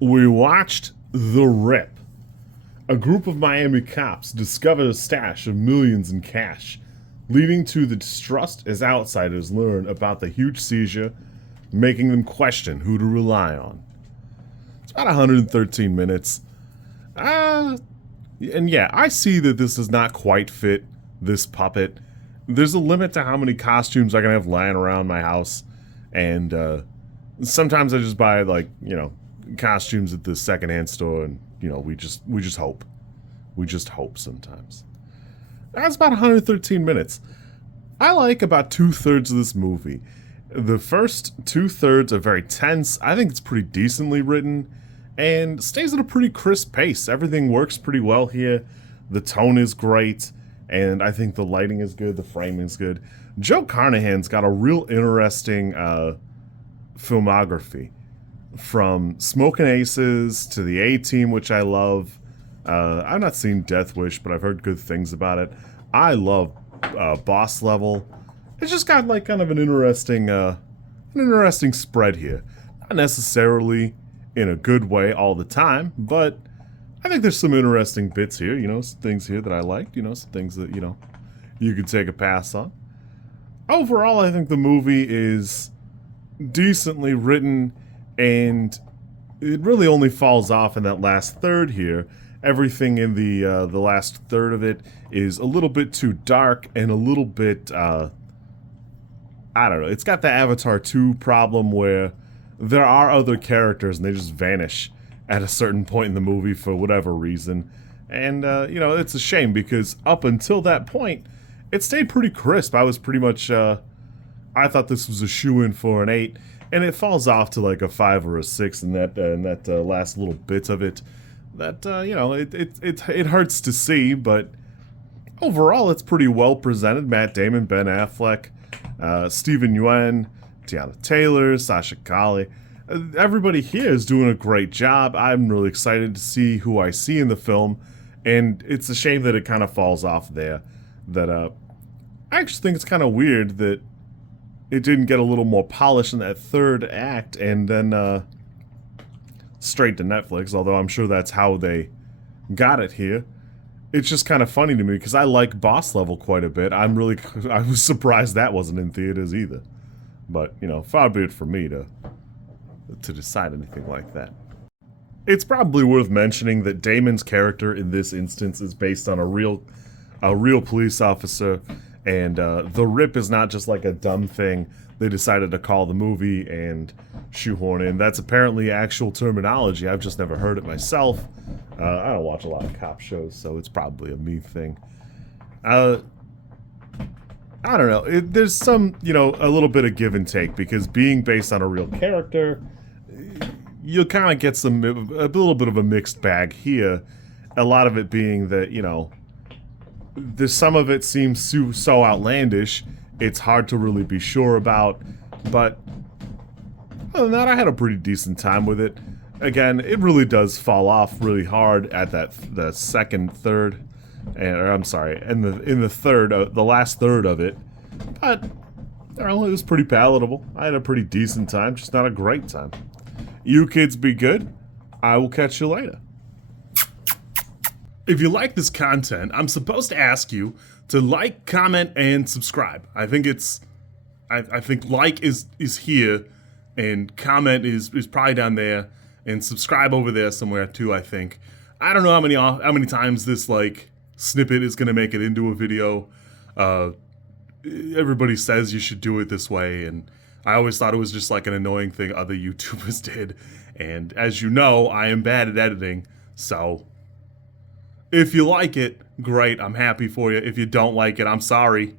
We watched The Rip. A group of Miami cops discover a stash of millions in cash, leading to the distrust as outsiders learn about the huge seizure, making them question who to rely on. It's about 113 minutes. And yeah, I see that this does not quite fit this puppet. There's a limit to how many costumes I can have lying around my house, and sometimes I just buy costumes at the secondhand store, and we just hope. We just hope sometimes. That's about 113 minutes. I like about 2/3 of this movie. The first 2/3 are very tense. I think it's pretty decently written and stays at a pretty crisp pace. Everything works pretty well here. The tone is great, and I think the lighting is good, the framing is good. Joe Carnahan's got a real interesting filmography. From Smokin' Aces to the A-Team, which I love. I've not seen Death Wish, but I've heard good things about it. I love Boss Level. It's just got like kind of an interesting spread here. Not necessarily in a good way all the time, but I think there's some interesting bits here. Some things here that I liked. Some things that you could take a pass on. Overall, I think the movie is decently written, and it really only falls off in that last third here. Everything in the last third of it is a little bit too dark and a little bit, I don't know. It's got the Avatar 2 problem where there are other characters and they just vanish at a certain point in the movie for whatever reason. And, it's a shame because up until that point, it stayed pretty crisp. I was pretty much, I thought this was a shoo-in for an 8. And it falls off to like a 5 or a 6 in that last little bit of it. That it hurts to see, but overall it's pretty well presented. Matt Damon, Ben Affleck, Steven Yeun, Teyana Taylor, Sasha Calle. Everybody here is doing a great job. I'm really excited to see who I see in the film, and it's a shame that it kind of falls off there. That I actually think it's kind of weird that it didn't get a little more polish in that third act and then straight to Netflix, although I'm sure that's how they got it here. It's just kind of funny to me because I like Boss Level quite a bit. I was surprised that wasn't in theaters either. But, far be it for me to decide anything like that. It's probably worth mentioning that Damon's character in this instance is based on a real police officer. And The Rip is not just like a dumb thing they decided to call the movie and shoehorn in. That's apparently actual terminology. I've just never heard it myself. I don't watch a lot of cop shows, so it's probably a me thing. I don't know. There's some, a little bit of give and take, because being based on a real character, you'll kind of get a little bit of a mixed bag here. A lot of it being that, there's some of it seems so outlandish, it's hard to really be sure about, but other than that, I had a pretty decent time with it. Again, it really does fall off really hard at the second third, in the third, the last third of it, but it was pretty palatable. I had a pretty decent time, just not a great time. You kids be good. I will catch you later. If you like this content, I'm supposed to ask you to like, comment, and subscribe. I think like is here, and comment is probably down there, and subscribe over there somewhere too, I think. I don't know how many times this snippet is gonna make it into a video. Everybody says you should do it this way, and I always thought it was just like an annoying thing other YouTubers did. And as you know, I am bad at editing, so if you like it, great, I'm happy for you. If you don't like it, I'm sorry.